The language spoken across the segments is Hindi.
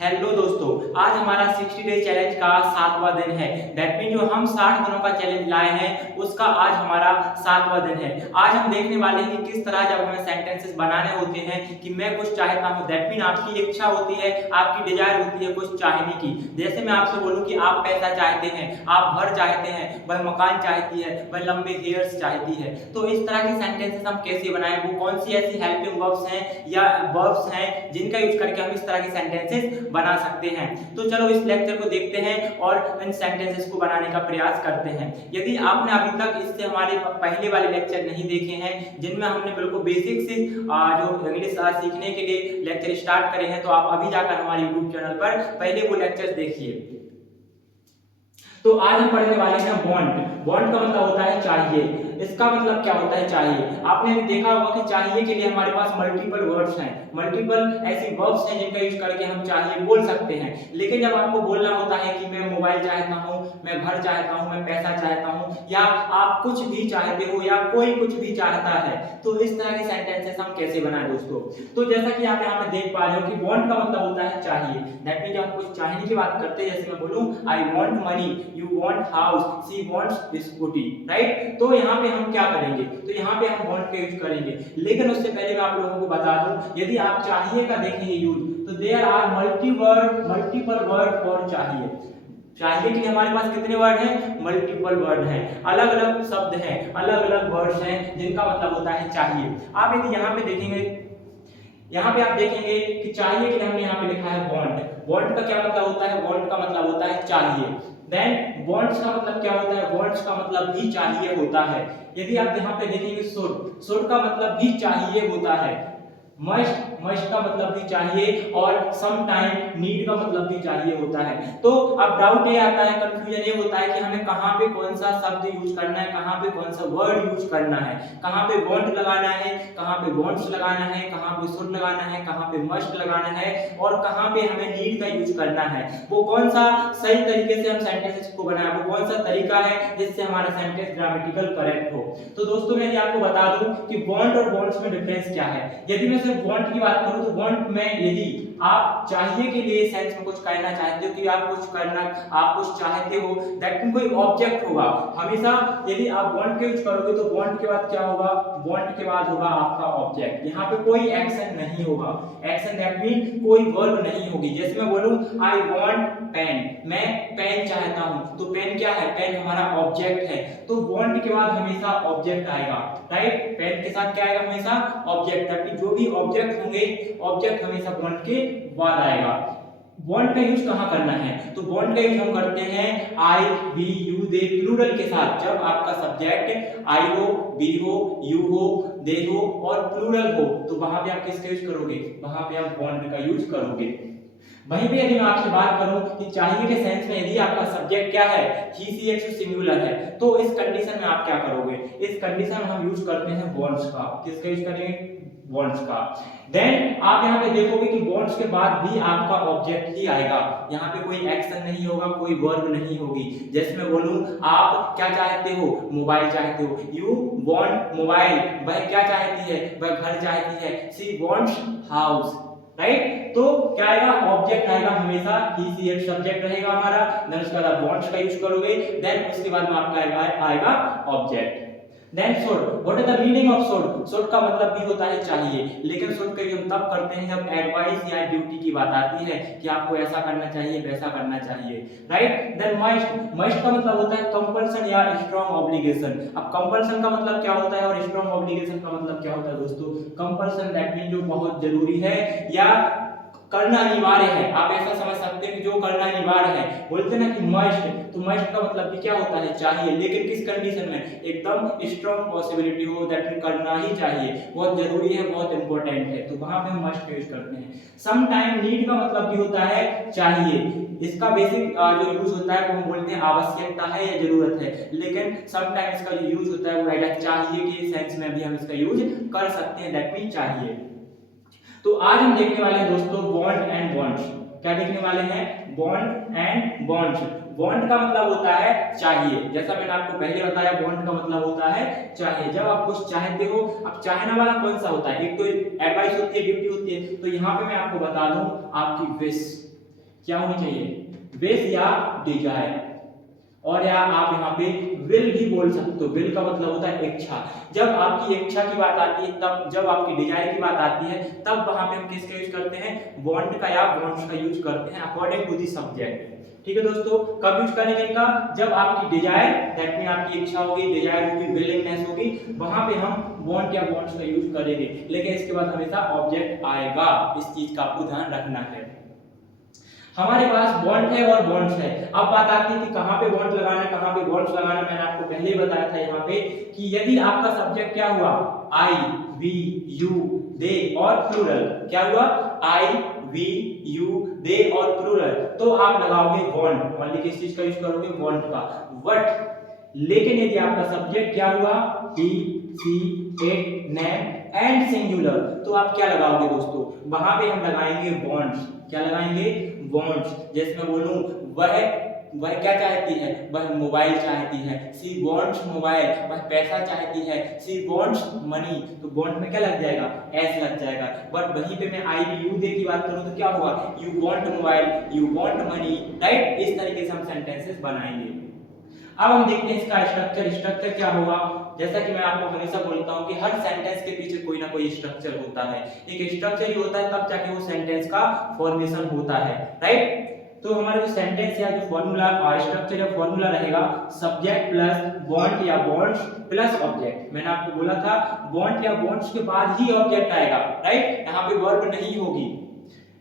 हेलो दोस्तों, आज हमारा 60 डे चैलेंज का 7वां दिन है। दैट मीन जो हम 60 दिनों का चैलेंज लाए हैं उसका आज हमारा 7वां दिन है। आज हम देखने वाले हैं कि किस तरह जब हमें सेंटेंसेस बनाने होते हैं कि मैं कुछ चाहता हूँ, दैट मीन आपकी इच्छा होती है, आपकी डिजायर होती है कुछ चाहने की। जैसे मैं आपसे बोलूँ कि आप पैसा चाहते हैं, आप घर चाहते हैं, वह मकान चाहती है, वह लंबे हेयर्स चाहती है। तो इस तरह के सेंटेंसेस हम कैसे बनाएं, वो कौन सी ऐसी हेल्पिंग वर्ब्स हैं या वर्ब्स हैं जिनका यूज करके हम इस तरह के सेंटेंसेस बना सकते हैं। तो चलो इस लेक्चर को देखते हैं और इन सेंटेंसेस को बनाने का प्रयास करते हैं। यदि आपने अभी तक इससे हमारे पहले वाले लेक्चर नहीं देखे हैं जिनमें हमने बिल्कुल बेसिक से जो इंग्लिश सीखने के लिए लेक्चर स्टार्ट करे हैं, तो आप अभी जाकर हमारे यूट्यूब चैनल पर पहले वो लेक्चर देखिए। तो आज हम पढ़ने वाले हैं वांट। वांट का मतलब होता है चाहिए। इसका मतलब क्या होता है चाहिए? आपने देखा होगा कि चाहिए के लिए हमारे पास मल्टीपल वर्ड्स हैं, मल्टीपल ऐसी वर्ब्स हैं जिनका यूज करके हम चाहिए बोल सकते हैं। लेकिन जब आपको बोलना होता है कि मैं मोबाइल चाहता हूँ, मैं घर चाहता हूँ, मैं पैसा चाहता हूँ, या आप कुछ भी चाहते हो या कोई कुछ भी चाहता है, तो इस तरह के सेंटेंसेस हम कैसे बनाएं दोस्तों? तो जैसा कि आप यहाँ पे देख पा रहे हो कि वांट का मतलब होता है चाहिए। दैट मीन जब हम कुछ चाहने की बात करते हैं, जैसे मैं बोलूं आई want money, you want house, she wants scooty, right? तो यहाँ पे हम क्या करेंगे? तो यहाँ पे हम वांट का यूज करेंगे। लेकिन उससे पहले मैं आप लोगों को बता दूं, यदि आप चाहिए का देखेंगे यूज, तो there are multiple word for चाहिए। चाहिए के लिए हमारे पास कितने वर्ड हैं? मल्टीपल वर्ड हैं, अलग अलग शब्द हैं, अलग अलग वर्ड्स हैं जिनका मतलब होता है चाहिए। आप यदि यहाँ पे देखेंगे, यहाँ पे आप देखेंगे कि चाहिए के लिए हमने यहाँ पे लिखा है वांट। वांट का क्या मतलब होता है? वांट का मतलब होता है चाहिए। देन वांट्स का मतलब क्या होता है? वांट्स का मतलब भी चाहिए होता है। यदि आप यहाँ पे देखेंगे शुड का मतलब भी चाहिए होता है। मस्ट का मतलब भी चाहिए, और सम टाइम नीड का मतलब भी चाहिए होता है। तो अब डाउट ये आता है, कंफ्यूजन ये होता है कि हमें कहाँ पे कौन सा शब्द यूज करना है, कहाँ पे कौन सा वर्ड यूज करना है, कहाँ पे वांट लगाना है, कहाँ पे वांट्स लगाना है, कहाँ पे शुड लगाना है, कहाँ पे मस्ट लगाना है, और कहाँ पे हमें नीड का यूज करना है। वो कौन सा सही तरीके से हम सेंटेंसेस को बनाए, वो कौन सा तरीका है जिससे हमारा सेंटेंस ग्रामेटिकल करेक्ट हो। तो दोस्तों मैं आपको बता दूं कि वांट और वांट्स में डिफरेंस क्या है। यदि मैं सिर्फ वांट की बात करूं तो वांट में यदि आप चाहिए के लिए सेंस में कुछ कहना चाहते हो कि आप कुछ चाहते हो, दैट मीन कोई ऑब्जेक्ट होगा हमेशा। यदि आप वांट का यूज करोगे तो वांट के बाद क्या होगा? वांट के बाद होगा आपका ऑब्जेक्ट। यहाँ पे कोई एक्शन नहीं होगा। एक्शन दैट मीन कोई वर्ब नहीं होगी। जैसे मैं बोलूं आई वांट पेन, मैं पेन चाहता हूं, तो पेन क्या है? पेन हमारा ऑब्जेक्ट है। तो वांट के बाद हमेशा ऑब्जेक्ट आएगा, राइट? पेन के साथ क्या आएगा? हमेशा ऑब्जेक्ट। ताकि जो भी ऑब्जेक्ट होंगे, ऑब्जेक्ट हमेशा वांट के बाद आएगा। वांट का यूज कहां करना है? तो वांट का यूज हम करते हैं आई, वी, यू, दे प्लूरल के साथ। जब आपका सब्जेक्ट आई हो, बी हो, यू हो, दे हो और प्लूरल हो, तो वहां पे आप किसका यूज करोगे? वहां पे आप वांट का यूज करोगे। वहीं पे यदि मैं आपसे बात करूं कि चाहिए के सेंस में यदि आपका सब्जेक्ट क्या है? ही, सी, इट सिंगुलर है, तो इस कंडीशन में आप क्या करोगे? इस कंडीशन में हम यूज करते हैं वांट्स का। किसका यूज करेंगे? वांट्स का। देन आप यहाँ पे देखोगे कि वांट्स के बाद भी आपका ऑब्जेक्ट ही आएगा। यहाँ पे कोई एक्शन नहीं होगा, कोई वर्ब नहीं होगी। जैसे मैं बोलूं आप क्या चाहते हो? मोबाइल चाहते हो, यू वांट मोबाइल। वह क्या चाहती है? वह घर चाहती है, शी वांट्स हाउस, राइट? तो क्या आएगा? ऑब्जेक्ट आएगा हमेशा। ही, सी, इट सब्जेक्ट रहेगा हमारा। देन उसके बाद वांट्स का यूज करोगे। देन उसके बाद में आपका आएगा object. Then should. What is the meaning of should? Should का मतलब भी होता है चाहिए, लेकिन शुड का यूज हम तब करते हैं जब एडवाइस या ड्यूटी की बात आती है कि आपको ऐसा करना चाहिए, वैसा करना चाहिए, राइट? Then must. मस्ट का मतलब होता है कंपल्सन या स्ट्रांग ऑब्लिगेशन। अब कंपल्सन का मतलब क्या होता है और स्ट्रांग ऑब्लिगेशन का मतलब क्या होता है दोस्तों? कंपल्सन दैट मीन जो बहुत जरूरी है या करना अनिवार्य है। आप ऐसा समझ सकते हैं कि जो करना अनिवार्य है। बोलते हैं ना कि मस्ट, तो मस्ट का मतलब भी क्या होता है? चाहिए, लेकिन किस कंडीशन में? एकदम स्ट्रांग पॉसिबिलिटी हो, दैट मीन करना ही चाहिए, बहुत जरूरी है, बहुत इंपॉर्टेंट है, तो वहां पे हम मस्ट यूज करते हैं। सम टाइम नीड का मतलब भी होता है चाहिए। इसका बेसिक जो यूज होता है वो हम बोलते हैं आवश्यकता है या जरूरत है, लेकिन सम टाइम इसका जो यूज होता है वो चाहिए के सेंस में भी हम इसका यूज कर सकते हैं, दैट मीन चाहिए। तो आज हम देखने वाले हैं दोस्तों बॉन्ड एंड बॉन्ड्स। क्या देखने वाले हैं? Bond and bonds. बॉन्ड का मतलब होता है चाहिए, जैसा मैंने आपको पहले बताया, बॉन्ड का मतलब होता है चाहिए। जब आप कुछ चाहते हो, अब चाहने वाला कौन सा होता है? एक तो एडवाइस होती है, ड्यूटी होती है। तो यहाँ पे मैं आपको बता दूं आपकी विश, क्या होनी चाहिए, विश या डिजायर, और या आप यहाँ पे विल भी बोल सकते हो। विल का मतलब होता है इच्छा। जब आपकी इच्छा की बात आती है, तब जब आपकी डिजायर की बात आती है, तब वहां पे हम किसका यूज करते हैं, वांट का या वांट्स का यूज करते हैं अकॉर्डिंग टू द सब्जेक्ट। ठीक है दोस्तों, कब यूज करेंगे इनका, जब आपकी डिजायर, दैट मीन आपकी इच्छा होगी, डिजायर होगी, विलिंगनेस होगी, वहां पे हम वांट या वांट्स का यूज करेंगे। लेकिन इसके बाद हमेशा ऑब्जेक्ट आएगा, इस चीज का आपको ध्यान रखना है। हमारे पास वांट है और वांट्स है। अब बात आती है कि कहां पे वांट लगाना है, कहां पे वांट्स लगाना है। मैंने आपको पहले ही बताया था यहाँ पे कि यदि आपका सब्जेक्ट क्या हुआ, आई, वी, यू, दे और प्लूरल, क्या हुआ, आई, वी, यू, दे और प्लूरल, तो आप लगाओगे वांट, ओनली किस चीज का यूज करोगे, वांट का, बट लेकिन यदि आपका सब्जेक्ट क्या हुआ, ही, she, it, name and singular, तो आप क्या लगाओगे दोस्तों, वहां पे हम लगाएंगे वांट्स। क्या लगाएंगे, वांट्स। जैसे मैं बोलूं, वह क्या चाहती है, वह मोबाइल चाहती है, सी वांट्स मोबाइल, वह पैसा चाहती है, सी वांट्स मनी, तो वांट में क्या लग जाएगा, एस लग जाएगा। बट वहीं पे मैं आई, यू, दे की बात करूं तो क्या हुआ, you want mobile, you want money, right. इस तरीके से हम सेंटेंसेस बनाएंगे। अब हम देखते हैं इसका स्ट्रक्चर। स्ट्रक्चर क्या होगा, जैसा कि मैं आपको हमेशा बोलता हूं कि हर सेंटेंस के पीछे कोई ना कोई स्ट्रक्चर होता है। एक स्ट्रक्चर ही होता है, तब जाके वो सेंटेंस का फॉर्मेशन होता है, राइट। तो हमारा जो सेंटेंस या जो फॉर्मूला स्ट्रक्चर या फॉर्मूला रहेगा, सब्जेक्ट प्लस वांट या वांट्स प्लस ऑब्जेक्ट। मैंने आपको बोला था वांट या वांट्स के बाद ही ऑब्जेक्ट आएगा, राइट, यहाँ पे वर्ब नहीं होगी।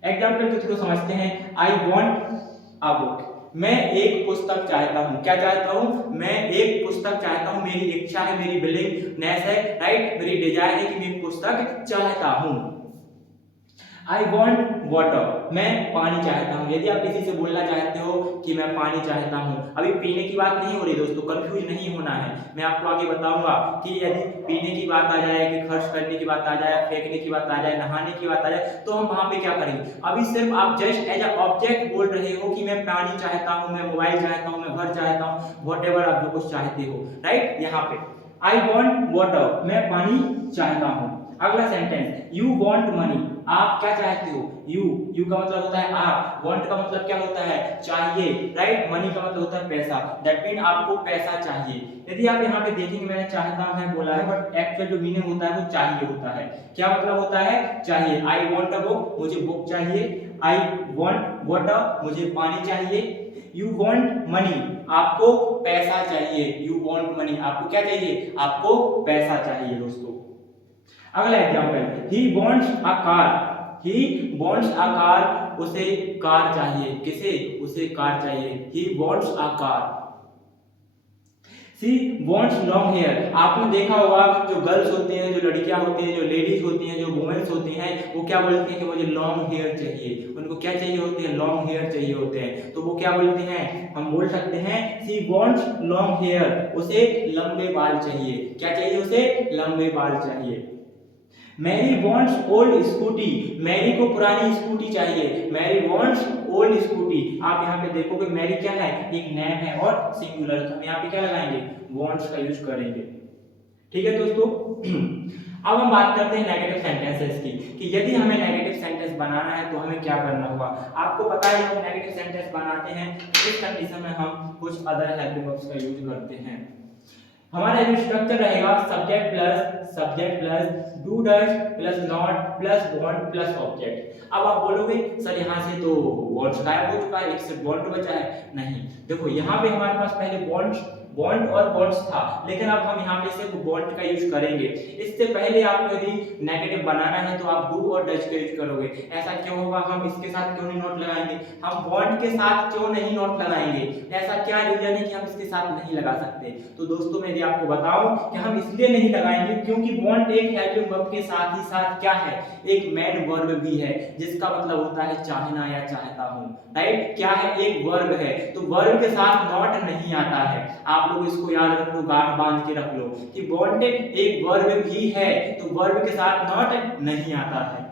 एग्जांपल के थ्रू समझते हैं। आई वांट अ बुक, मैं एक पुस्तक चाहता हूं। क्या चाहता हूं, मैं एक पुस्तक चाहता हूं, मेरी इच्छा है, मेरी विलिंगनेस है, राइट, मेरी डिजायर है कि मैं एक पुस्तक चाहता हूं। आई वॉन्ट वाटर, मैं पानी चाहता हूं। यदि आप किसी से बोलना चाहते हो कि मैं पानी चाहता हूं, अभी पीने की बात नहीं हो रही दोस्तों, कंफ्यूज नहीं होना है। मैं आपको आगे बताऊंगा कि यदि पीने की बात आ जाए, कि खर्च करने की बात आ जाए, फेंकने की बात आ जाए, नहाने की बात आ जाए, तो हम वहां पे क्या करेंगे। अभी सिर्फ आप जस्ट एज अ ऑब्जेक्ट बोल रहे हो कि मैं पानी चाहता हूं, मैं मोबाइल चाहता हूं, मैं घर चाहता हूं, व्हाटएवर आप जो कुछ चाहते हो, राइट। यहाँ पे आई वॉन्ट वाटर, मैं पानी चाहता हूं। अगला सेंटेंस, यू वॉन्ट मनी, आप क्या चाहते हो, यू का मतलब होता है आप, वांट का मतलब क्या होता है, चाहिए, राइट। मनी का मतलब होता है पैसा, दैट मीन आपको पैसा चाहिए। यदि आप यहाँ पे देखेंगे, मैंने चाहता है बोला है, बट एक्चुअल जो मीनिंग होता है वो चाहिए होता है। क्या मतलब होता है, चाहिए। आई वॉन्ट अ बुक, मुझे बुक चाहिए। आई वॉन्ट वाटर, मुझे पानी चाहिए। यू वॉन्ट मनी, आपको पैसा चाहिए। यू वॉन्ट मनी, आपको क्या चाहिए, आपको पैसा चाहिए दोस्तों। अगला example, he wants a car, he wants a car, उसे कार चाहिए। किसे, उसे कार चाहिए। He wants a car. She wants long hair, आपने देखा होगा जो गर्ल्स होती हैं, जो लड़कियां होती हैं, जो लेडीज होती हैं, जो वुमेन्स होती हैं, वो क्या बोलती हैं कि मुझे लॉन्ग हेयर चाहिए। उनको क्या चाहिए होती है, लॉन्ग हेयर चाहिए होते हैं। तो वो क्या बोलती हैं, हम बोल सकते हैं सी वांट्स लॉन्ग हेयर, उसे लंबे बाल चाहिए। क्या चाहिए, उसे लंबे बाल चाहिए। Mary wants old Scooty, Mary को पुरानी स्कूटी चाहिए। मैरी वॉन्ट्स ओल्ड स्कूटी, आप यहाँ पे देखोगे मैरी क्या है, एक नेम है और सिंगुलर, तो हम यहाँ पे क्या लगाएंगे, वॉन्ट्स का यूज करेंगे। ठीक है दोस्तों। अब हम बात करते हैं नेगेटिव सेंटेंसेस की, कि यदि हमें नेगेटिव सेंटेंस बनाना है तो हमें क्या करना होगा। आपको पता है हम नेगेटिव सेंटेंस बनाते हैं, इस कंडीशन में हम कुछ अदर हेल्पिंग वर्ब्स का यूज करते हैं। हमारा जो स्ट्रक्चर रहेगा, subject plus do does plus not plus want plus object. अब आप बोलोगे सर यहाँ से तो वांट्स गायब हो चुका है, एक सिर्फ वांट बचा है। नहीं, देखो यहाँ पे हमारे पास पहले वांट और वांट्स था, लेकिन अब हम यहाँ पे सिर्फ वांट का यूज करेंगे। इससे पहले आपको यदि नेगेटिव बनाना है तो आप डू और डज का यूज करोगे। ऐसा क्यों होगा, हम इसके साथ क्यों नहीं नॉट लगाएंगे, हम वांट के साथ क्यों नहीं नॉट लगाएंगे, ऐसा क्या रीजन है कि हम इसके साथ नहीं लगा सकते। तो दोस्तों मैं आपको बताऊं कि हम इसलिए नहीं लगाएंगे क्योंकि वांट एक हेल्पिंग वर्ब के साथ ही साथ क्या है, एक मेन वर्ब भी है, जिसका मतलब होता है चाहना या चाहता हूं, राइट। क्या है, एक वर्ब है, तो वर्ब के साथ नॉट नहीं आता है। आप लोग इसको याद रख लो, गांठ बांध के रख लो कि वांट एक वर्ब भी है, तो वर्ब के साथ नॉट नहीं आता है।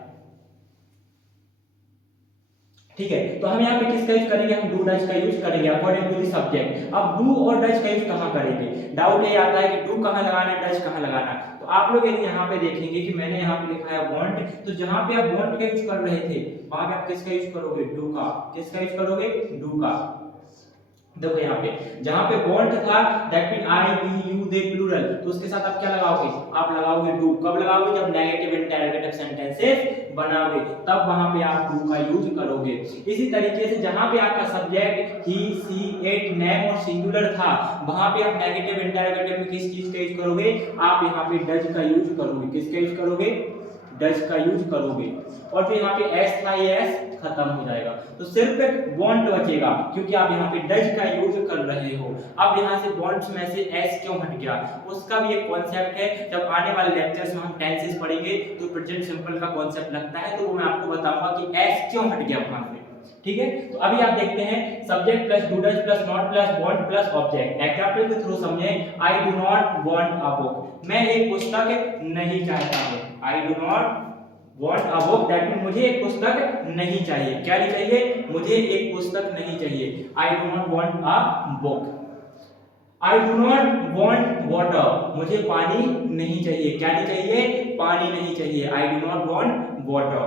ठीक है, तो हम यहाँ पे किसका यूज करेंगे, हम डू डज का यूज करेंगे अकॉर्डिंग टू द सब्जेक्ट। अब डू और डज का यूज कहां करेंगे, डाउट ये आता है कि डू कहां लगाना है, डज कहां लगाना है। तो आप लोग यदि यहाँ पे देखेंगे कि मैंने यहाँ पे लिखा है want, तो जहाँ पे आप want का यूज कर रहे थे वहां पे आप किसका यूज करोगे, do का। किसका यूज करोगे, do का। देखो यहाँ पे जहां पे want था that mean I we you they plural, तो उसके साथ आप क्या लगाओगे, आप लगाओगे do। कब लगाओगे, जब नेगेटिव इंटरोगेटिव सेंटेंसेस बनाओगे तब वहां पे आप do का यूज करोगे। इसी तरीके से जहां पे आपका subject he she it name और सिंगुलर था वहां पे आप नेगेटिव इंटरोगेटिव में किस चीज का यूज करोगे, आप यहाँ पे डज का यूज करोगे। किसका यूज करोगे, डज का यूज करोगे। और फिर यहाँ पे एस था, ये एस खत्म हो जाएगा, तो सिर्फ want बचेगा क्योंकि आप यहाँ पे डज का यूज कर रहे हो। अब यहाँ से want में से एस क्यों हट गया, उसका भी एक कॉन्सेप्ट है। जब आने वाले लेक्चर्स में हम टेंसेस पढ़ेंगे तो प्रेजेंट सिंपल का कॉन्सेप्ट लगता है, तो वो मैं आपको बताऊंगा कि एस क्यों हट गया वहां से। ठीक है, तो अभी आप देखते हैं subject plus do does plus not plus want plus object. Example के थ्रू समझें, I do not want a book, मैं एक पुस्तक नहीं चाहता हूं। I do not want a book, that means मुझे एक पुस्तक नहीं चाहिए। क्या नहीं चाहिए, मुझे एक पुस्तक नहीं चाहिए। I do not want a book. I do not want water, मुझे पानी नहीं चाहिए। क्या नहीं चाहिए, पानी नहीं चाहिए। I do not want water.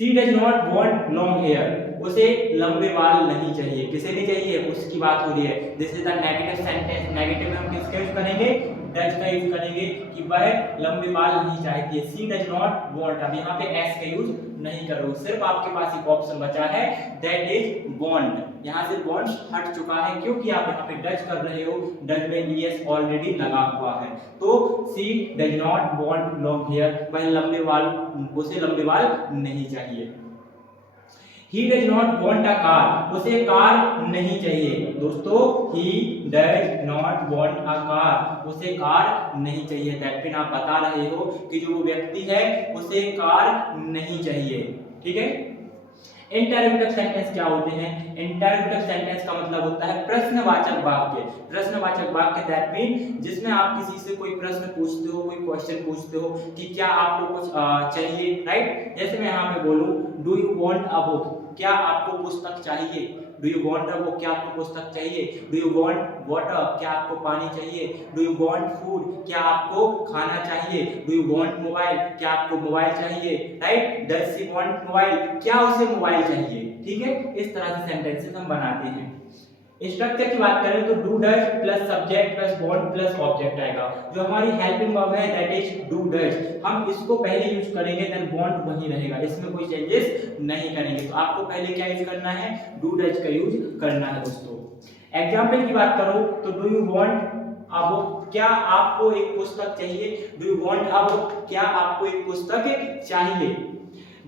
She does not want long hair, उसे लंबे बाल नहीं चाहिए। किसे नहीं चाहिए, उसकी बात हो रही है। This is the negative sentence. Negative में हम किसका यूज करेंगे, डज का यूज करेंगे कि वह लंबे बाल नहीं चाहती है। सी डज नॉट वांट, अब यहाँ पे एस का यूज नहीं करोगे, सिर्फ आपके पास एक ऑप्शन बचा है दैट इज वांट। यहाँ से वांट हट चुका है क्योंकि आप यहाँ पे डज कर रहे हो, डज में ईएस ऑलरेडी लगा हुआ है। तो she does not want long hair, वह लंबे बाल, उसे लंबे बाल नहीं चाहिए। He does not want a car, उसे कार नहीं चाहिए। दोस्तों, he does not want a car, उसे कार नहीं चाहिए। दैट मीन आप बता रहे हो कि जो वो व्यक्ति है उसे कार नहीं चाहिए। ठीक है, इंटरोगेटिव सेंटेंस क्या होते हैं, इंटरोगेटिव सेंटेंस का मतलब होता है प्रश्नवाचक वाक्य। प्रश्नवाचक वाक्य दैट मीन जिसमें आप किसी से कोई प्रश्न पूछते हो, कोई क्वेश्चन पूछते हो कि क्या आपको कुछ चाहिए, राइट। जैसे मैं यहाँ पे बोलूं do you want a book, क्या आपको पुस्तक चाहिए। Do you want a book, क्या आपको पुस्तक चाहिए। डू यू वांट वाटर, क्या आपको पानी चाहिए। डू यू वांट फूड, क्या आपको खाना चाहिए। डू यू वांट मोबाइल, क्या आपको मोबाइल चाहिए, right. Does she want mobile, क्या उसे मोबाइल चाहिए। ठीक है, इस तरह से सेंटेंसेस हम बनाते हैं। स्ट्रक्चर की बात करें तो do does plus subject plus want plus object आएगा। जो हमारी हेल्पिंग वर्ब है दैट इज डू डज, हम इसको पहले यूज करेंगे, देन वांट वही रहेगा, इसमें कोई चेंजेस नहीं करेंगे। तो आपको पहले क्या यूज करना है, डू डज का यूज करना है। दोस्तों एग्जांपल की बात करो तो do you want a book, क्या आपको एक पुस्तक चाहिए। Do you want a book, क्या आपको एक पुस्तक चाहिए।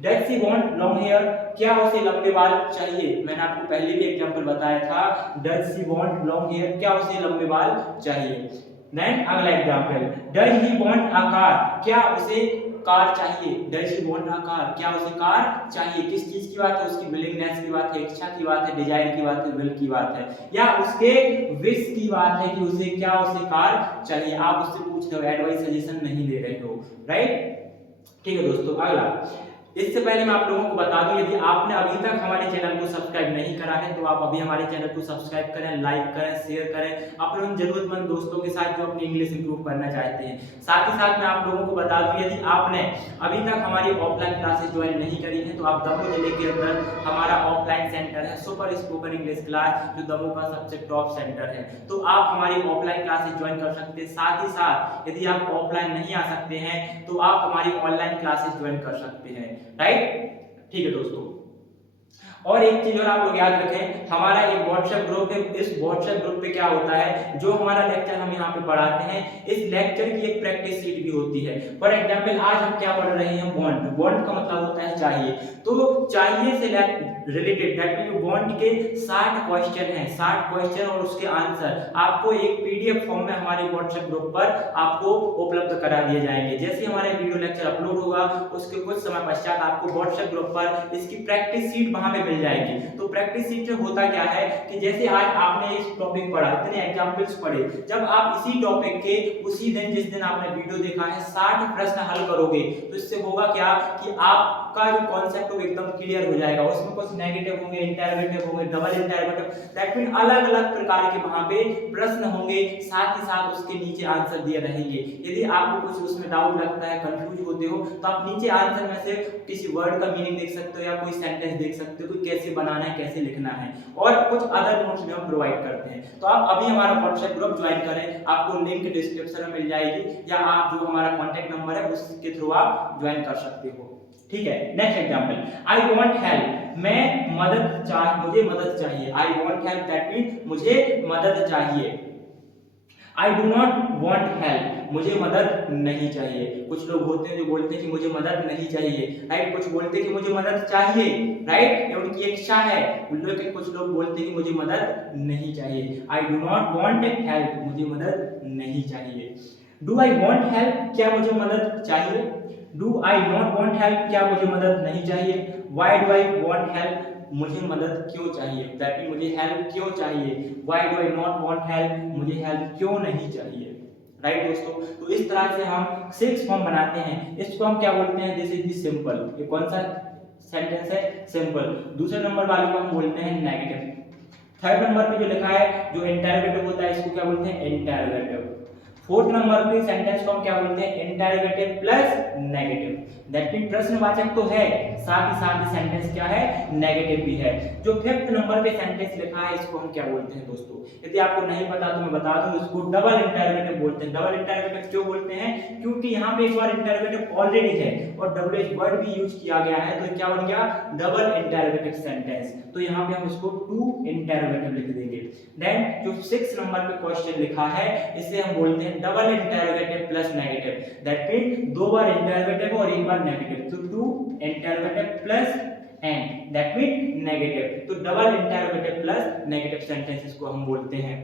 Does she want long hair, क्या उसे लंबे बाल चाहिए। मैंने आपको पहले भी एग्जांपल बताया था, Does she want long hair, क्या उसे लंबे बाल चाहिए। देन अगला example, Does he want a car, क्या उसे कार चाहिए। Does he want a car, क्या उसे कार चाहिए। किस चीज की बात है, उसकी विलिंगनेस की बात है, इच्छा की बात है, डिजायर की बात है, विल की बात है, या उसके विश की बात है कि उसे क्या उसे कार चाहिए। आप उससे पूछ रहे हो, एडवाइस सजेशन नहीं दे रहे हो, राइट। ठीक है दोस्तों, अगला इससे पहले मैं आप लोगों को बता दूं, यदि आपने अभी तक हमारे चैनल को सब्सक्राइब नहीं करा है तो आप अभी हमारे चैनल को सब्सक्राइब करें, लाइक करें, शेयर करें अपने उन जरूरतमंद दोस्तों के साथ जो अपनी इंग्लिश इंप्रूव करना चाहते हैं। साथ ही साथ मैं आप लोगों को बता दूं, यदि आपने अभी तक हमारी ऑफलाइन क्लासेस ज्वाइन नहीं करी है तो आप दमोह जिले के अंदर हमारा ऑफलाइन सेंटर है सुपर स्पोकन इंग्लिश क्लास, जो दमोह का सबसे टॉप सेंटर है, तो आप हमारी ऑफलाइन क्लासेस ज्वाइन कर सकते हैं। साथ ही साथ यदि आप ऑफलाइन नहीं आ सकते हैं तो आप हमारी ऑनलाइन क्लासेस ज्वाइन कर सकते हैं, राइट। ठीक है दोस्तों, और एक चीज और आप लोग याद रखें, हमारा एक व्हाट्सएप ग्रुप है। इस व्हाट्सएप ग्रुप पे क्या होता है, जो हमारा लेक्चर हम यहाँ पे पढ़ाते हैं इस लेक्चर की एक प्रैक्टिस शीट भी होती है। फॉर एग्जांपल आज हम क्या पढ़ रहे हैं, वांट। वांट का मतलब होता है चाहिए, तो चाहिए से रिलेटेड दैट मीन वांट के 60 क्वेश्चन हैं, 60 क्वेश्चन और उसके आंसर आपको एक पीडीएफ फॉर्म में हमारे व्हाट्सएप ग्रुप पर आपको उपलब्ध करा दिए जाएंगे। जैसे हमारे वीडियो लेक्चर अपलोड होगा उसके कुछ समय पश्चात आपको व्हाट्सएप ग्रुप पर इसकी प्रैक्टिस शीट वहां पे मिल जाएगी। तो प्रैक्टिस शीट में होता क्या है कि जैसे आज आपने इस टॉपिक पढ़ा, इतने एग्जांपल्स पढ़े, जब आप इसी टॉपिक के उसी दिन जिस दिन आपने वीडियो देखा है 60 प्रश्न हल करोगे तो इससे होगा क्या कि आप आपका जो कॉन्सेप्ट हो एकदम क्लियर हो जाएगा। उसमें कुछ नेगेटिव होंगे, इंटरोगेटिव होंगे, डबल इंटरोगेटिव, दैट मीन अलग अलग प्रकार के वहां पे प्रश्न होंगे, साथ ही साथ उसके नीचे आंसर दिए रहेंगे। यदि आपको कुछ उसमें डाउट लगता है, कंफ्यूज होते हो, तो आप नीचे आंसर में से किसी वर्ड का मीनिंग देख सकते हो या कोई सेंटेंस देख सकते हो कि कैसे बनाना है, कैसे लिखना है, और कुछ अदर नोट्स भी हम प्रोवाइड करते हैं। तो आप अभी हमारा व्हाट्सएप ग्रुप ज्वाइन करें, आपको लिंक डिस्क्रिप्शन में मिल जाएगी, या आप जो हमारा कॉन्टैक्ट नंबर है उसके थ्रू आप ज्वाइन कर सकते हो। ठीक है, next example, I want help, मैं मुझे मदद चाहिए। I want help that mean मुझे मदद चाहिए। I do not want help, मुझे मदद नहीं चाहिए। कुछ लोग होते हैं जो बोलते हैं कि मुझे मदद नहीं चाहिए, राइट। कुछ बोलते हैं कि मुझे मदद चाहिए, राइट, ये उनकी इच्छा है। कुछ लोग बोलते हैं कि मुझे मदद नहीं चाहिए। I do not want help, मुझे मदद नहीं चाहिए। डू आई वॉन्ट हेल्प, क्या मुझे मदद चाहिए। Do I not want help, क्या मुझे मदद नहीं चाहिए। Why do I want help, मुझे मदद क्यों चाहिए, दैट मीन मुझे हेल्प क्यों चाहिए। Why do I not want help, मुझे हेल्प क्यों नहीं चाहिए, राइट दोस्तों। तो इस तरह से हम 6 फॉर्म बनाते हैं। इसको हम क्या बोलते हैं, दिस इज द सिंपल। ये कौन सा सेंटेंस है, सिंपल। दूसरे नंबर वाले को हम बोलते हैं नेगेटिव। थर्ड नंबर पे जो लिखा है जो इंटरोगेटिव होता है, इसको क्या बोलते हैं, इंटरोगेटिव। फोर्थ नंबर पे सेंटेंस को हम क्या बोलते हैं, interrogative plus negative. That mean प्रश्नवाचक तो है, साथ ही सेंटेंस क्या है, नेगेटिव भी है। जो फिफ्थ नंबर पे सेंटेंस लिखा है, इसको हम क्या बोलते हैं दोस्तों, यदि आपको नहीं पता तो मैं बता दूं, इसको डबल इंटरोगेटिव बोलते हैं। डबल इंटरोगेटिव क्यों बोलते हैं, क्योंकि यहाँ पे एक बार इंटरोगेटिव ऑलरेडी है और डब्ल्यूएच वर्ड भी यूज किया गया है, तो क्या बन गया, डबल इंटरोगेटिव सेंटेंस। तो यहाँ पे हम इसको टू इंटरोगेटिव लिख देंगे। देन जो 6 नंबर पे क्वेश्चन लिखा है, इसे हम बोलते हैं double interrogative plus negative. That mean 2 बार इंटरोगेटिव और 1 बार नेगेटिव, तो two interrogative plus and that mean negative. तो double interrogative plus negative sentences को हम बोलते हैं।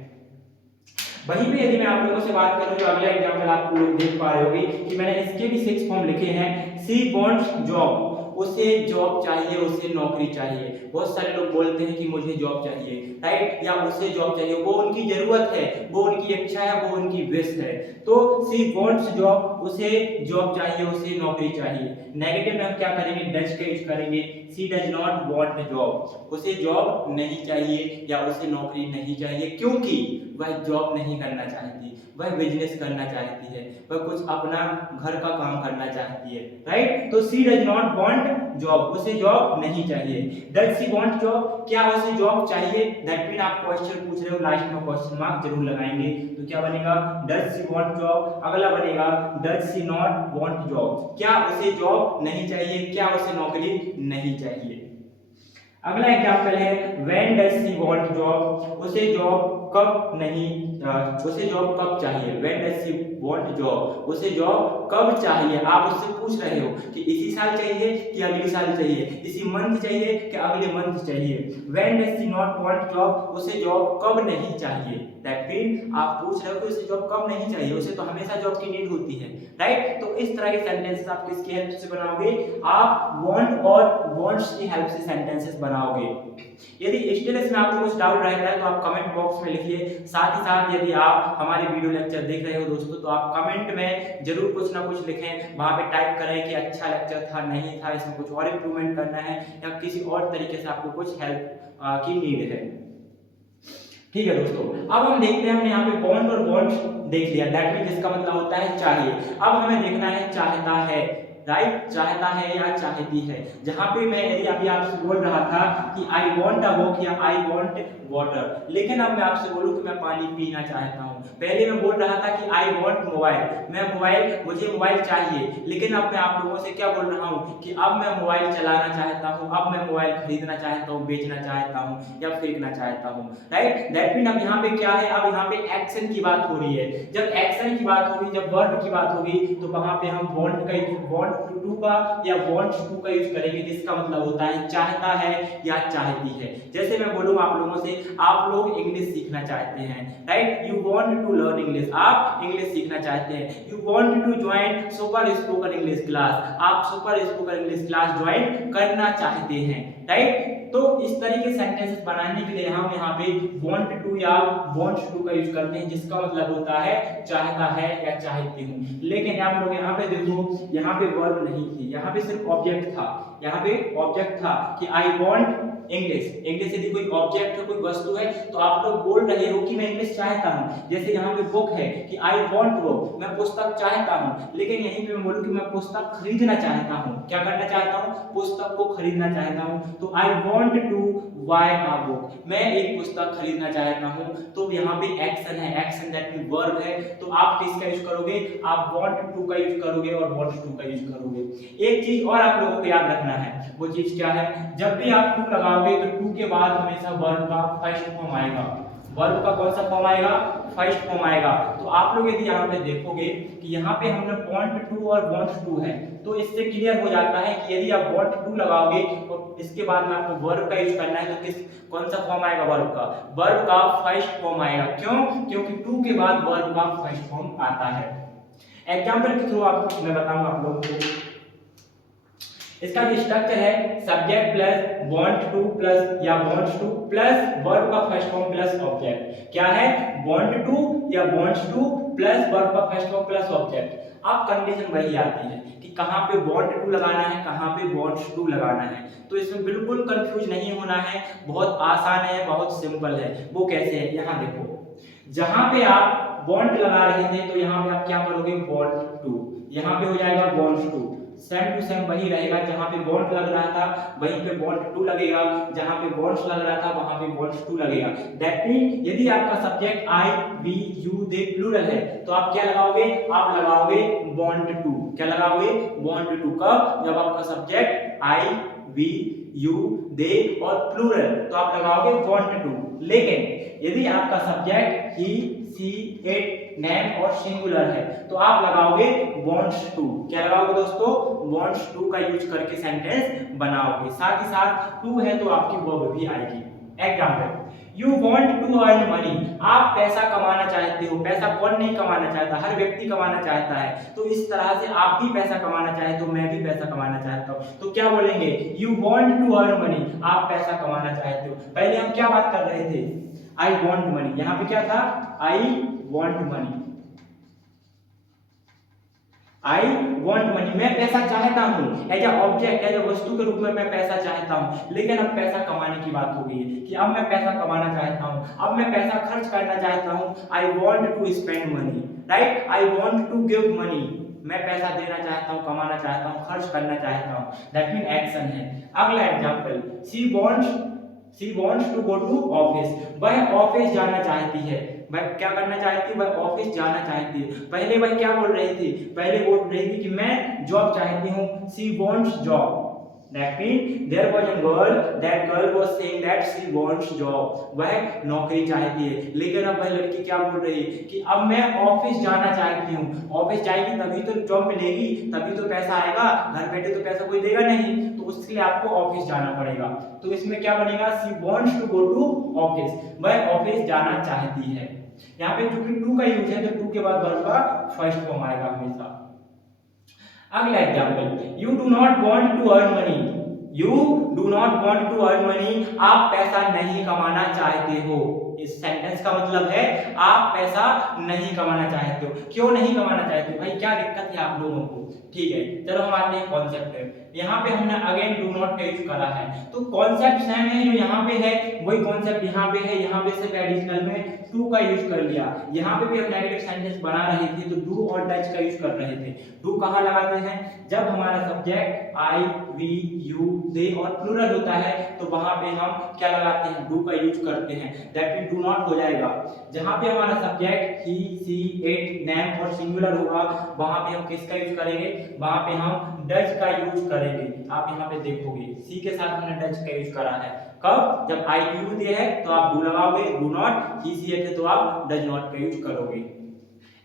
वहीं पे यदि मैं आप लोगों से बात करूं, जो अगला एग्जांपल आप लोग देख पा रहे होंगे कि मैंने इसके भी 6 फॉर्म लिखे हैं। सी वांट्स जॉब, उसे जॉब चाहिए, उसे नौकरी चाहिए। बहुत सारे लोग बोलते हैं कि मुझे जॉब चाहिए, राइट, या उसे जॉब चाहिए, वो उनकी जरूरत है, वो उनकी इच्छा है, वो उनकी विश है। तो सी वांट्स जॉब, उसे जॉब चाहिए, उसे नौकरी चाहिए। नेगेटिव में हम क्या करेंगे, डज का यूज करेंगे। सी डज नॉट वांट जॉब, उसे जॉब नहीं चाहिए या उसे नौकरी नहीं चाहिए, क्योंकि वह जॉब नहीं करना चाहती, वह बिजनेस करना चाहती है, वह कुछ अपना घर का काम करना चाहती है, राइट। तो she does not want job, उसे जॉब नहीं चाहिए। डज सी वांट जॉब, क्या उसे जॉब चाहिए। दैट मीन आप क्वेश्चन पूछ रहे हो, लास्ट में क्वेश्चन मार्क जरूर लगाएंगे। तो क्या बनेगा, डज सी वांट जॉब। अगला बनेगा does she not want job, क्या उसे जॉब नहीं चाहिए, क्या उसे नौकरी नहीं चाहिए। अगला एग्जांपल है when does she want job, उसे जॉब कब नहीं, उसे जॉब कब चाहिए। When does she want job, उसे जॉब कब चाहिए। आप उससे पूछ रहे हो कि इसी साल चाहिए कि अगले साल चाहिए, इसी मंथ चाहिए कि अगले मंथ चाहिए। When does she not want job, उसे जॉब कब नहीं चाहिए। दैट मीन आप पूछ रहे हो कि उसे जॉब कब नहीं चाहिए, उसे तो हमेशा जॉब की नीड होती है, राइट। तो इस तरह के सेंटेंसेस आप किसकी हेल्प से बनाओगे, आप वांट और वांट्स की हेल्प से सेंटेंसेस बनाओगे। यदि स्टिल इसमें आपको कुछ डाउट रहता है तो आप कमेंट बॉक्स में लिखिए। साथ ही साथ यदि आप हमारे वीडियो लेक्चर देख रहे हो दोस्तों, तो आप कमेंट में जरूर कुछ ना कुछ लिखें, वहां पे टाइप करें कि अच्छा लेक्चर था, नहीं था, इसमें कुछ और इंप्रूवमेंट करना है, या किसी और तरीके से आपको कुछ हेल्प की नीड है। ठीक है दोस्तों, अब हम देखते हैं, हमने यहाँ पे वांट और वांट्स देख लिया, दैट मीन जिसका मतलब होता है चाहिए। अब हमें देखना है चाहता है, राइट, चाहता है या चाहती है। जहां पे मैं यदि अभी आपसे बोल रहा था कि आई वांट अ वॉक या आई वांट वाटर, लेकिन अब मैं आपसे बोलूं कि मैं पानी पीना चाहता हूं। पहले मैं बोल रहा था कि आई वांट मोबाइल, मुझे मोबाइल चाहिए, लेकिन अब मैं आप लोगों से क्या बोल रहा हूं कि अब मैं मोबाइल चलाना चाहता हूं, अब मैं मोबाइल खरीदना चाहता हूं, बेचना चाहता हूं या फेंकना चाहता हूं, राइट। दैट मीन अब यहाँ पे क्या है, अब यहाँ पे एक्शन की बात हो रही है। जब एक्शन की बात होगी, जब वर्ब की बात होगी, तो वहां पे हम वांट टू का या वांट्स टू का यूज करेंगे, जिसका मतलब होता है चाहता है या चाहती है। जैसे मैं बोलूंगा आप लोगों से, आप लोग इंग्लिश सीखना चाहते हैं, right, you want to learn English, आप इंग्लिश सीखना चाहते हैं। You want to join super spoken English class, आप super spoken English class join करना चाहते हैं, राइट। तो इस तरीके सेंटेंसेस बनाने के लिए हम यहाँ पे वांट टू या वांट्स टू का यूज करते हैं, जिसका मतलब होता है चाहता है या चाहती हूँ। लेकिन आप लोग यहाँ पे देखो, यहाँ पे वर्ब नहीं थी, यहाँ पे सिर्फ ऑब्जेक्ट था। यहाँ पे ऑब्जेक्ट था कि आई वांट इंग्लिश। इंग्लिश यदि कोई ऑब्जेक्ट है, कोई वस्तु है, तो आप लोग बोल रहे हो कि मैं इंग्लिश चाहता हूँ। जैसे यहाँ पे बुक है कि आई वांट बुक, मैं पुस्तक चाहता हूँ। लेकिन यहीं पे मैं बोलूँ कि मैं पुस्तक खरीदना चाहता हूँ। क्या करना चाहता हूँ? पुस्तक को खरीदना चाहता हूँ। तो I want to buy a book, मैं एक पुस्तक खरीदना चाहता हूँ। तो यहाँ पे एक्शन है, एक्शन दैट मीन वर्ब है। तो आप किसका यूज करोगे? आप वांट टू का यूज करोगे और वांट्स टू का यूज करोगे। एक चीज और आप लोगों को याद रखना है, वो चीज क्या है? जब भी आप टू लगाओगे तो टू के बाद हमेशा वर्ब का फर्स्ट फॉर्म आएगा। वर्ब का कौन सा फॉर्म आएगा? फर्स्ट फॉर्म आएगा। तो आप लोग यदि यहाँ पे देखोगे कि यहाँ पे हमने वांट टू और वांट्स टू है, तो इससे क्लियर हो जाता है कि यदि आप वांट टू लगाओगे और इसके बाद में आपको वर्ब का यूज करना है, तो किस कौन सा फॉर्म आएगा? वर्ब का। वर्ब का फर्स्ट फॉर्म आएगा। क्यों? क्योंकि टू के बाद वर्ब का फर्स्ट फॉर्म आता है। एग्जांपल के थ्रू आपको मैं बताऊंगा आप लोगों को। इसका जो स्ट्रक्चर है, subject plus want two plus या वांट्स टू प्लस वर्ब का फर्स्ट फॉर्म प्लस ऑब्जेक्ट। क्या है? वांट टू या वांट्स टू प्लस वर्ब का फर्स्ट फॉर्म प्लस ऑब्जेक्ट। अब कंडीशन वही आती है कि कहाँ पे वांट टू लगाना है, कहाँ पे वांट्स टू लगाना है। तो इसमें बिल्कुल कंफ्यूज नहीं होना है, बहुत आसान है, बहुत सिंपल है। वो कैसे है? यहाँ देखो, जहां पे आप वांट लगा रहे थे तो यहाँ पे आप क्या करोगे? Want to. यहाँ पे हो जाएगा wants to. Same to same वही रहेगा, जहां पे वांट लग रहा था वहीं पे वांट टू लगेगा, जहां पे वांट्स लग रहा था वहां पे वांट्स टू लगेगा। दैट मीन यदि आपका subject I we you they plural है, तो आप क्या लगाओगे? आप लगाओगे वांट टू। क्या लगाओगे? Want to. कब? जब आपका subject I we you they और प्लूरल, तो आप लगाओगे वांट टू। लेकिन यदि आपका subject he she it name और सिंगुलर है, तो आप लगाओगे वांट्स टू। क्या लगाओगे दोस्तों? वांट्स टू का यूज करके सेंटेंस बनाओगे। साथ ही साथ टू है तो आपकी वर्ब भी आएगी। Example, you want to earn money. आप पैसा कमाना चाहते हो। पैसा कौन नहीं कमाना चाहता? हर व्यक्ति कमाना चाहता है। तो इस तरह से आप भी पैसा कमाना चाहते हो, मैं भी पैसा कमाना चाहता हूँ। तो क्या बोलेंगे? You want to earn money, आप पैसा कमाना चाहते हो। पहले हम क्या बात कर रहे थे? I want money. यहाँ पे क्या था? I want money. I want money, मैं पैसा चाहता हूँ। As a object, as a वस्तु के रूप में मैं पैसा चाहता हूँ। लेकिन अब पैसा कमाने की बात हो गई है कि अब मैं पैसा कमाना चाहता हूँ, अब मैं पैसा खर्च करना चाहता हूँ। I want to spend money, right. I want to give money, मैं पैसा देना चाहता हूँ, कमाना चाहता हूँ, खर्च करना चाहता हूँ। दैट मीन एक्शन है। अगला example, she wants to go to office. वह ऑफिस जाना चाहती है। वह क्या करना चाहती है? वह ऑफिस जाना चाहती है। पहले वह क्या बोल रही थी? पहले बोल रही थी कि मैं जॉब चाहती हूँ। She wants job. That means there was a girl. That girl was saying that she wants job. वह नौकरी चाहती है। लेकिन अब वह लड़की क्या बोल रही है कि अब मैं ऑफिस जाना चाहती हूँ। ऑफिस जाएगी तभी तो जॉब मिलेगी, तभी तो पैसा आएगा। घर बैठे तो पैसा कोई देगा नहीं, तो उसके लिए आपको ऑफिस जाना पड़ेगा। तो इसमें क्या बनेगा? She wants to go to office, वह ऑफिस जाना चाहती है। यहाँ पे चूंकि टू का यूज है तो टू के बाद वर्ब का फर्स्ट फॉर्म आएगा हमेशा। अगला example, you do not want to earn money. You do not want to earn money, आप पैसा नहीं कमाना चाहते हो। इस सेंटेंस का मतलब है आप पैसा नहीं कमाना चाहते हो। क्यों नहीं कमाना चाहते हो भाई? क्या दिक्कत है आप लोगों को? ठीक है, चलो हम आते हैं कॉन्सेप्ट पे। यहाँ पे हमने अगेन डू नॉट का यूज करा है, तो कॉन्सेप्ट सेम है। जो यहाँ पे है वही कॉन्सेप्ट यहाँ पे है। यहाँ पे सिर्फ एडिशनल में टू का यूज कर लिया। यहाँ पे भी हम नेगेटिव सेंटेंस बना रहे थे तो डू और डज का यूज कर रहे थे। डू कहाँ लगाते हैं? जब हमारा subject I we you they और प्लूरल होता है तो वहां पे हम क्या लगाते हैं? डू का यूज करते हैं। दैट मीन डू नॉट हो जाएगा। जहां पे हमारा subject he she it name और सिंगुलर होगा वहां पे हम किसका यूज करेंगे? वहां पे हम डज का यूज करेंगे। आप यहाँ पे देखोगे सी के साथ हमने डज का यूज करा है। कब? जब आई यू दे है तो आप डू लगाओगे, do not he she it है तो आप डज नॉट का यूज करोगे।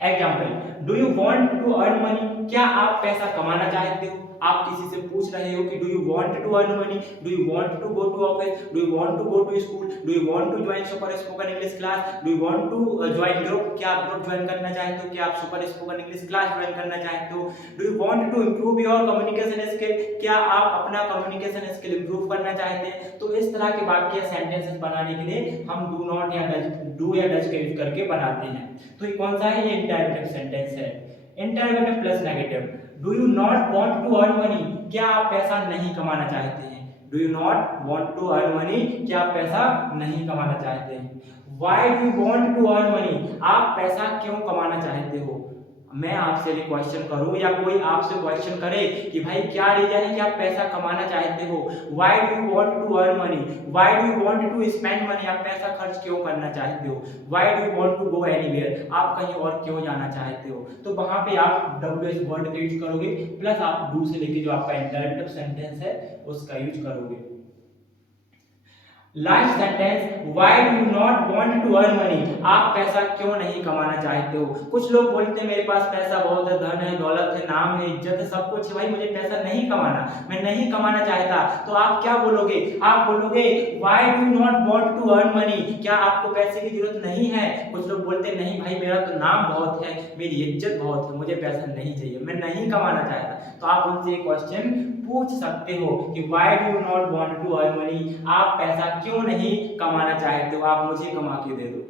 Example, do you want to earn money? क्या आप पैसा कमाना चाहते हो? आप किसी से पूछ रहे हो कि do you want to earn money, do you want to go to office, do you want to go to school, do you want to join super spoken English class, do you want to join group, क्या आप ग्रुप ज्वाइन करना चाहते हो, क्या आप super spoken English class join करना चाहते हो, do you want to improve your communication skill, क्या आप अपना कम्युनिकेशन स्किल इंप्रूव करना चाहते हैं। तो इस तरह के वाक्य सेंटेंसेस बनाने के लिए हम डू नॉट या डू या डज का यूज करके बनाते हैं। तो ये कौन सा है, ये इंटरोगेटिव सेंटेंस है। Interrogative plus negative, do you not want to earn money, क्या आप पैसा नहीं कमाना चाहते हैं, do you not want to earn money, क्या आप पैसा नहीं कमाना चाहते हैं। Why do you want to earn money, आप पैसा क्यों कमाना चाहते हो। मैं आपसे भी क्वेश्चन करूं या कोई आपसे क्वेश्चन करे कि भाई क्या रीजन है कि आप पैसा कमाना चाहते हो, why do you want to earn money, why do you want to spend money, आप पैसा खर्च क्यों करना चाहते हो, why do you want to go anywhere, आप कहीं और क्यों जाना चाहते हो। तो वहां पे आप डब्ल्यूएस वर्ड का यूज करोगे प्लस आप डू से लेके जो आपका इंटरोगेटिव सेंटेंस है उसका यूज करोगे। Last sentence, why do you not want to earn money, आप पैसा क्यों नहीं कमाना चाहते हो। कुछ लोग बोलते हैं मेरे पास पैसा बहुत है, धन है, दौलत है, नाम है, इज्जत है, सब कुछ है, भाई मुझे पैसा नहीं कमाना, मैं नहीं कमाना चाहता। तो आप क्या बोलोगे, आप बोलोगे why do you not want to earn money, क्या आपको पैसे की जरूरत नहीं है। कुछ लोग बोलते हैं नहीं भाई मेरा तो नाम बहुत है, मेरी इज्जत बहुत है, मुझे पैसा नहीं चाहिए, मैं नहीं कमाना चाहता। तो आप उनसे एक क्वेश्चन पूछ सकते हो कि why do you not want to earn money, आप पैसा क्यों नहीं कमाना चाहते हो, आप मुझे कमा के दे दो।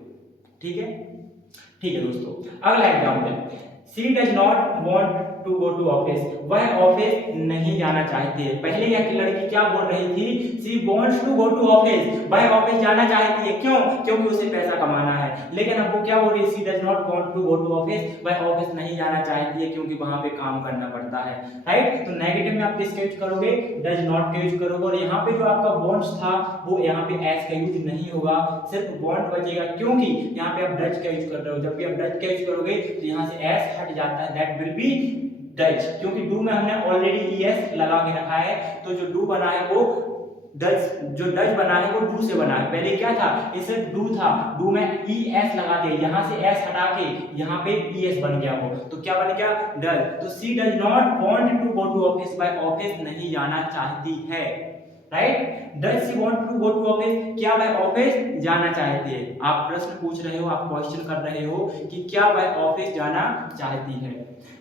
ठीक है, ठीक है दोस्तों। अगला example, she does not want to go to office, वह ऑफिस नहीं जाना चाहती है। पहले यह लड़की क्या बोल रही थी, she wants to go to office, वह ऑफिस जाना चाहती है, क्यों, क्योंकि उसे पैसा कमाना है। लेकिन अब वो क्या बोल रही है, she does not want to go to office, वह ऑफिस नहीं जाना चाहती है क्योंकि वहां पे काम करना पड़ता है। राइट, तो नेगेटिव में आप किसका यूज करोगे, डज नॉट का यूज करोगे। और यहाँ पे जो आपका वांट्स था वो यहाँ पे एस का यूज नहीं होगा, सिर्फ वांट बचेगा, क्योंकि यहाँ पे आप डज का यूज कर रहे हो। जब भी आप डज का यूज करोगे तो यहाँ से एस हट जाता है, दैट विल बी डज, क्योंकि डू में हमने ऑलरेडी ईएस लगा के रखा है। तो जो डू बना है वो डज, जो डज बना है वो डू से बना है। पहले क्या था, ये सिर्फ डू था, डू में ई एस लगा के यहाँ से एस हटा के यहाँ पे ई एस बन गया वो, तो क्या बन गया, डज। तो she does not want to go to office, वह ऑफिस नहीं जाना चाहती है। Right, does she want to go to office, क्या वह ऑफिस जाना चाहती है। आप प्रश्न पूछ रहे हो, आप क्वेश्चन कर रहे हो कि क्या वह ऑफिस जाना चाहती है।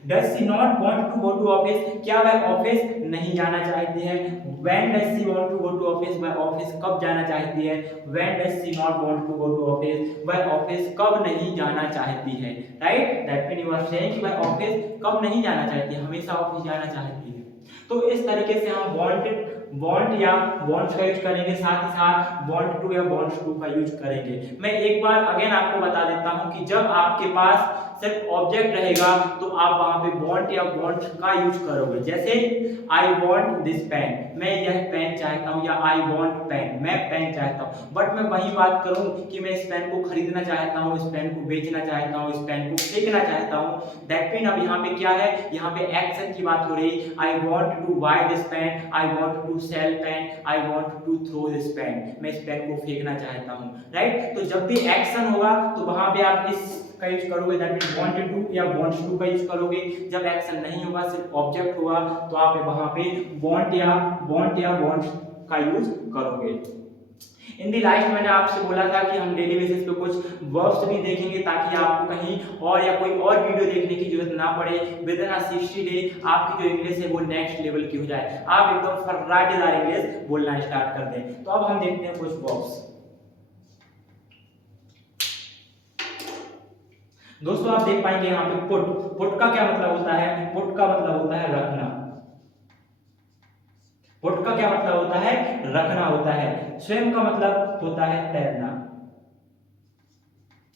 Does she not want to go to office, क्या वह ऑफिस नहीं जाना चाहती है। When does she want to go to office, वह ऑफिस कब जाना चाहती है। When does she not want to go to office, वह ऑफिस कब नहीं जाना चाहती है। Right, that mean you are saying कि वह ऑफिस कब नहीं जाना चाहती है, हमेशा ऑफिस जाना चाहती है। तो इस तरीके से हम वांट या वांट्स का यूज करेंगे, साथ ही साथ वांट टू या वांट्स टू का यूज करेंगे। मैं एक बार अगेन आपको बता देता हूं कि जब आपके पास सिर्फ ऑब्जेक्ट रहेगा तो आप वहां पे वांट या वांट का यूज करोगे। जैसे आई वांट दिस पेन, मैं यह पेन चाहता हूं, या आई वांट पेन, मैं पेन चाहता हूं। बट मैं वही बात करूं कि मैं इस पेन को खरीदना चाहता हूं, इस पेन को बेचना चाहता हूं, इस पेन को फेंकना चाहता हूं। दैट मीन अब यहाँ पे क्या है, यहाँ पे एक्शन की बात हो रही। I want to buy this pen, I want to sell pen, I want to throw this pen, मैं इस पेन को फेंकना चाहता हूं। राइट, तो जब भी एक्शन होगा तो वहां पे आप इस का यूज करोगे, दैट मीन वांटेड टू या वांट्स टू का यूज करोगे। जब एक्शन नहीं होगा, सिर्फ ऑब्जेक्ट होगा, तो आप वहां पे वांट या वांट्स का यूज करोगे। इन दी लास्ट मैंने आपसे बोला था कि हम डेली बेसिस पे कुछ वर्ब्स भी देखेंगे ताकि आपको कहीं और या कोई और वीडियो देखने की जरूरत ना पड़े। विद इन 60 डे आपकी जो इंग्लिश है वो नेक्स्ट लेवल की हो जाए, आप एकदम फर्राटेदार इंग्लिश बोलना स्टार्ट कर दें। तो अब हम देखते हैं कुछ वर्ब्स। दोस्तों आप देख पाएंगे यहाँ पे पुट का क्या मतलब होता है, पुट का मतलब होता है रखना। पुट का क्या मतलब होता है, रखना होता है। स्विम का मतलब होता है तैरना।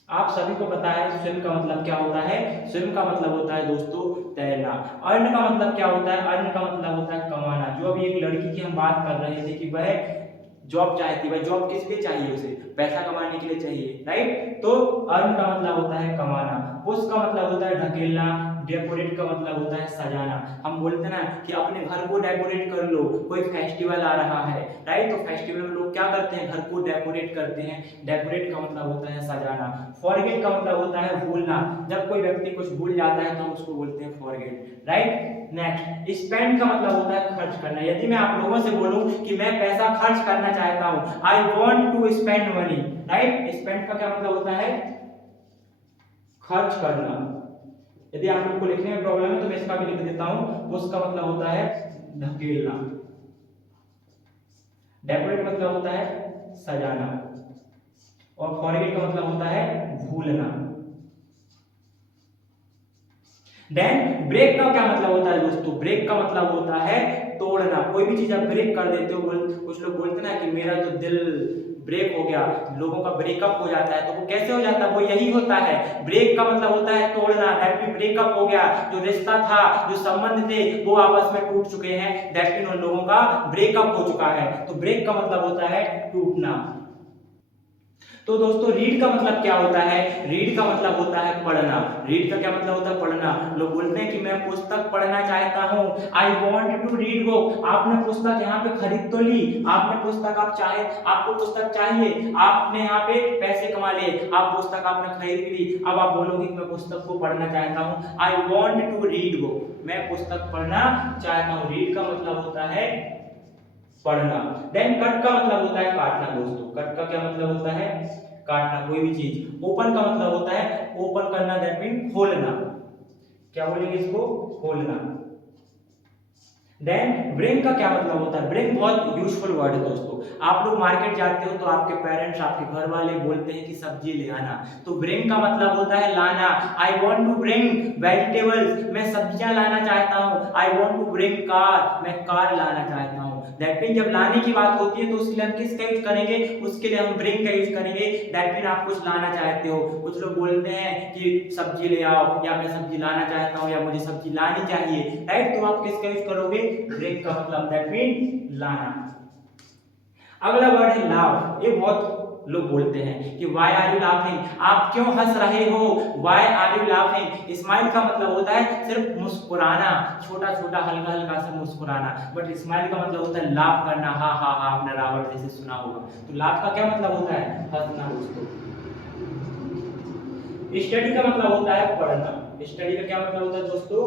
आप सभी को पता है स्विम का मतलब क्या होता है, स्विम का मतलब होता है दोस्तों तैरना। अर्न का मतलब क्या होता है, अर्न का मतलब होता है कमाना। जो अभी एक लड़की की हम बात कर रहे थे कि वह जॉब चाहती है, जॉब किस लिए चाहिए, उसे पैसा कमाने के लिए चाहिए। राइट, तो अर्न का मतलब होता है कमाना। पुश का मतलब होता है ढकेलना, डेकोरेट का मतलब होता है सजाना। हम बोलते हैं ना कि अपने घर को डेकोरेट कर लो, कोई फेस्टिवल आ रहा है, राइट? तो फेस्टिवल में लोग क्या करते हैं, घर को डेकोरेट करते हैं। डेकोरेट का मतलब होता है सजाना। फॉरगेट का मतलब होता है भूलना। जब कोई व्यक्ति कुछ भूल जाता है तो हम उसको बोलते हैं फॉरगेट, राइट? नेक्स्ट, स्पेंड का मतलब होता है खर्च करना। यदि मैं आप लोगों से बोलूं कि मैं पैसा खर्च करना चाहता हूं, I want to spend money, right? Spend का क्या मतलब होता है, खर्च करना। यदि आप लोग को लिखने में प्रॉब्लम है तो मैं इसका भी लिख देता हूं। उसका मतलब होता है धकेलना। डेकोरेट मतलब होता है सजाना, और फॉरगेट का मतलब होता है भूलना। देन ब्रेक का क्या मतलब होता है दोस्तों? ब्रेक का मतलब होता है तोड़ना। कोई भी चीज आप ब्रेक कर देते हो, कुछ लोग बोलते हैं ना कि मेरा तो दिल ब्रेक हो गया, लोगों का ब्रेकअप हो जाता है, तो वो कैसे हो जाता है? वो यही होता है, ब्रेक का मतलब होता है तोड़ना। दैट मीन ब्रेकअप हो गया, जो रिश्ता था, जो संबंध थे, वो आपस में टूट चुके हैं। दैट मीन उन लोगों का ब्रेकअप हो चुका है। तो ब्रेक का मतलब होता है टूटना। तो दोस्तों रीड का मतलब क्या होता है? रीड का मतलब होता है पढ़ना। रीड का क्या मतलब होता है? पढ़ना। लोग बोलते हैं कि मैं पुस्तक पढ़ना चाहता हूँ, I want to read book. आपने पुस्तक यहाँ पे खरीद तो ली, आपने पुस्तक आप चाहे, आपको पुस्तक चाहिए, आपने यहाँ पे पैसे कमा लिए, आप पुस्तक आपने खरीद ली, अब आप बोलोगे कि मैं पुस्तक को पढ़ना चाहता हूँ, I want to read book, मैं पुस्तक पढ़ना चाहता हूँ। रीड का मतलब होता है पढ़ना। देन कट का मतलब होता है काटना दोस्तों। कट का क्या मतलब होता है? काटना कोई भी चीज। ओपन का मतलब होता है ओपन करना, दैट मीन खोलना। क्या बोलेंगे इसको? खोलना। देन ब्रिंग का क्या मतलब होता है? ब्रिंग बहुत यूजफुल वर्ड है दोस्तों। आप लोग मार्केट जाते हो तो आपके पेरेंट्स, आपके घर वाले बोलते हैं कि सब्जी ले आना, तो ब्रिंग का मतलब होता है लाना। I want to bring vegetables, मैं सब्जियां लाना चाहता हूँ। I want to bring car, मैं कार लाना चाहता हूँ। दैट मीन जब लाने की बात होती है तो उसके लिए हम किसका यूज करेंगे? उसके लिए हम ब्रिंग का यूज करेंगे। दैट मीन आप कुछ लाना चाहते हो। कुछ लोग बोलते हैं कि सब्जी ले आओ, या मैं सब्जी लाना चाहता हूँ, या मुझे सब्जी लानी चाहिए, राइट? तो आप किसका यूज करोगे? ब्रिंग का मतलब दैट मीन लाना। अगला वर्ड है लाफ। ये बहुत लोग बोलते हैं कि वाई आर यू लाफिंग, आप क्यों हंस रहे हो? Why are you laughing. Smile का मतलब होता है सिर्फ मुस्कुराना, छोटा छोटा हल्का हल्का सा मुस्कुराना। बट स्माइल का मतलब होता है लाफ करना, हा हा हा, आपने रावण जैसे सुना होगा। तो लाफ का क्या मतलब होता है? हंसना दोस्तों। स्टडी का मतलब होता है पढ़ना। स्टडी का क्या मतलब होता है दोस्तों?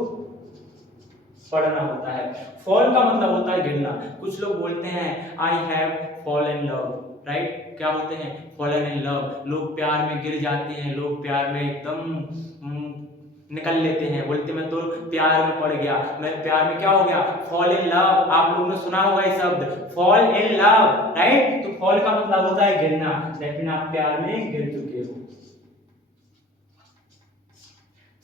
पढ़ना होता है। फॉल का मतलब होता है गिरना। कुछ लोग बोलते हैं I have fallen in love, right? क्या होते हैं? Fallen in love. लोग प्यार में गिर जाते हैं, लोग प्यार में एकदम निकल लेते हैं, बोलते मैं तो प्यार में पड़ गया, मैं प्यार में क्या हो गया? Fall in love. आप लोगों ने सुना होगा ये शब्द, फॉल इन लव, राइट? तो फॉल का मतलब होता है गिरना, लेकिन आप प्यार में गिर चुके हो।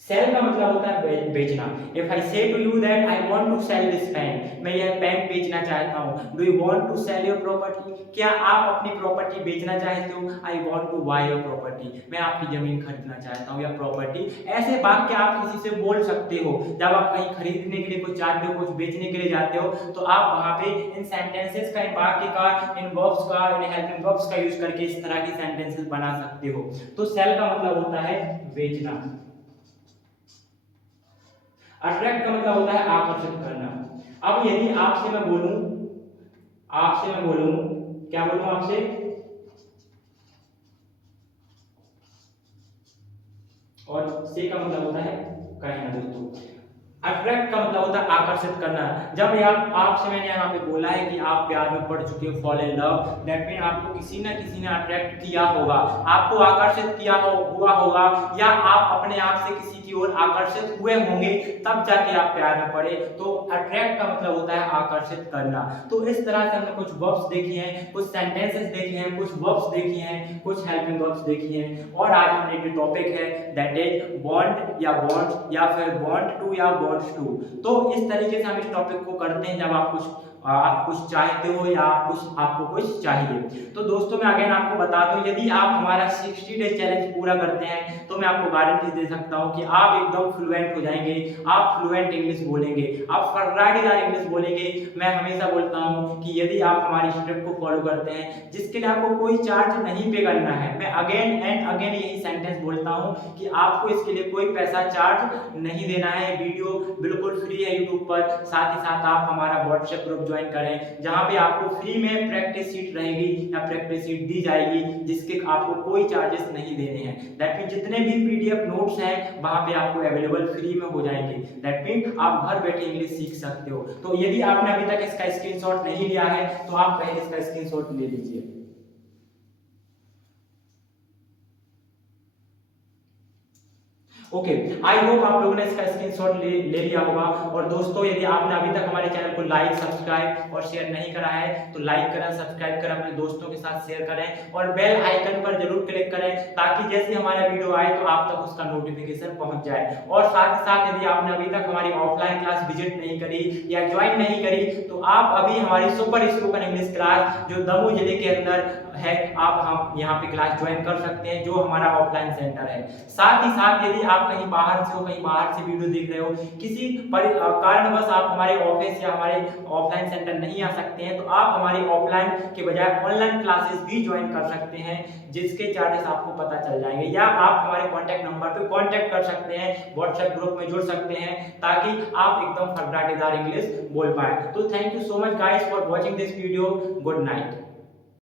सेल का मतलब होता है बेचना। If I say to you that I want to sell this pen, मैं यह पेन बेचना चाहता हूँ। Do you want to sell your property, क्या आप अपनी प्रॉपर्टी बेचना चाहते हो? I want to buy your property, मैं आपकी जमीन खरीदना चाहता हूँ या प्रॉपर्टी। ऐसे वाक्य आप किसी से बोल सकते हो जब आप कहीं खरीदने के लिए कुछ चाहते हो, कुछ बेचने के लिए जाते हो, तो आप वहां पे इन सेंटेंसेस का, इन वाक्य का, इन वर्ब्स का, इन हेल्पिंग वर्ब्स का यूज करके इस तरह की सेंटेंसेस बना सकते हो। तो सेल का मतलब होता है बेचना। अट्रैक्ट का मतलब होता है आकर्षित करना। अब यदि आपसे मैं बोलूं, क्या बोलूं आपसे? और से का मतलब होता है कहना दोस्तों। अट्रैक्ट का मतलब होता है आकर्षित करना। जब आपसे मैंने यहाँ पे बोला है कि आप प्यार में पड़ चुके हो, fall in love, that mean आपको किसी ना किसी ने अट्रैक्ट किया होगा, आपको आकर्षित किया हुआ होगा, या आप अपने आप से किसी की ओर आकर्षित हुए होंगे, तब जाके आप प्यार में पड़े। तो अट्रैक्ट का मतलब होता है आकर्षित करना। तो इस तरह से हमने कुछ वर्ब्स देखी हैं, कुछ सेंटेंसेस देखे हैं, कुछ वर्ब्स देखी हैं, कुछ हेल्पिंग वर्ब्स देखी हैं, और आज हमने जो टॉपिक है दैट इज बॉन्ड या बॉन्ड्स, या फिर बॉन्ड टू या बॉन्ड्स टू। तो इस तरीके से हम इस टॉपिक को करते हैं। जब आप कुछ आप कुछ चाहते हो या आपको कुछ चाहिए। तो दोस्तों मैं अगेन आपको बता दूं, यदि आप हमारा 60 डे चैलेंज पूरा करते हैं तो मैं आपको गारंटी दे सकता हूं कि आप एकदम फ्लुएंट हो जाएंगे, आप फ्लुएंट इंग्लिश बोलेंगे, आप फर्राटेदार इंग्लिश बोलेंगे। मैं हमेशा बोलता हूं कि यदि आप हमारी स्टेप को फॉलो करते हैं, जिसके लिए आपको कोई चार्ज नहीं पे करना है, मैं अगेन एंड अगेन यही सेंटेंस बोलता हूं कि आपको इसके लिए कोई पैसा चार्ज नहीं देना है। वीडियो बिल्कुल फ्री है यूट्यूब पर। साथ ही साथ आप हमारा व्हाट्सएप ग्रुप ज्वाइन करें, जहां पे आपको फ्री में प्रैक्टिस शीट रहेगी या प्रैक्टिस शीट दी जाएगी, जिसके आपको कोई चार्जेस नहीं देने हैं। दैट मीन जितने भी पीडीएफ नोट्स हैं वहां पे आपको अवेलेबल फ्री में हो जाएंगे। दैट मीन आप घर बैठे इंग्लिश सीख सकते हो। तो यदि आपने अभी तक इसका स्क्रीनशॉट नहीं लिया है तो आप पहले इसका स्क्रीनशॉट ले लीजिए। ओके, आई होप आप लोगों ने इसका स्क्रीनशॉट ले लिया होगा। और दोस्तों यदि आपने अभी तक हमारे चैनल को लाइक, सब्सक्राइब और शेयर नहीं करा है तो लाइक करें, सब्सक्राइब करें, अपने दोस्तों के साथ शेयर करें और बेल आइकन पर जरूर क्लिक करें, ताकि जैसे हमारा वीडियो आए तो आप तक उसका नोटिफिकेशन पहुंच जाए। और साथ ही साथ यदि आपने अभी तक हमारी ऑफलाइन क्लास विजिट नहीं करी या ज्वाइन नहीं करी तो आप अभी हमारी सुपर स्पोकन इंग्लिश क्लास जो दमोह जिले के अंदर है, आप हम यहाँ पे क्लास ज्वाइन कर सकते हैं, जो हमारा ऑफलाइन सेंटर है। साथ ही साथ यदि आप कहीं बाहर से हो, कहीं बाहर से वीडियो देख रहे हो, किसी कारणवश आप हमारे ऑफिस या हमारे ऑफलाइन सेंटर नहीं आ सकते हैं, तो आप हमारी ऑफलाइन के बजाय ऑनलाइन क्लासेस भी ज्वाइन कर सकते हैं, जिसके चार्जेस आपको पता चल जाएंगे। या आप हमारे कॉन्टैक्ट नंबर पे कॉन्टैक्ट कर सकते हैं, व्हाट्सएप ग्रुप में जुड़ सकते हैं, ताकि आप एकदम फर्राटेदार इंग्लिश बोल पाए। तो thank you so much guys for watching this video. Good night.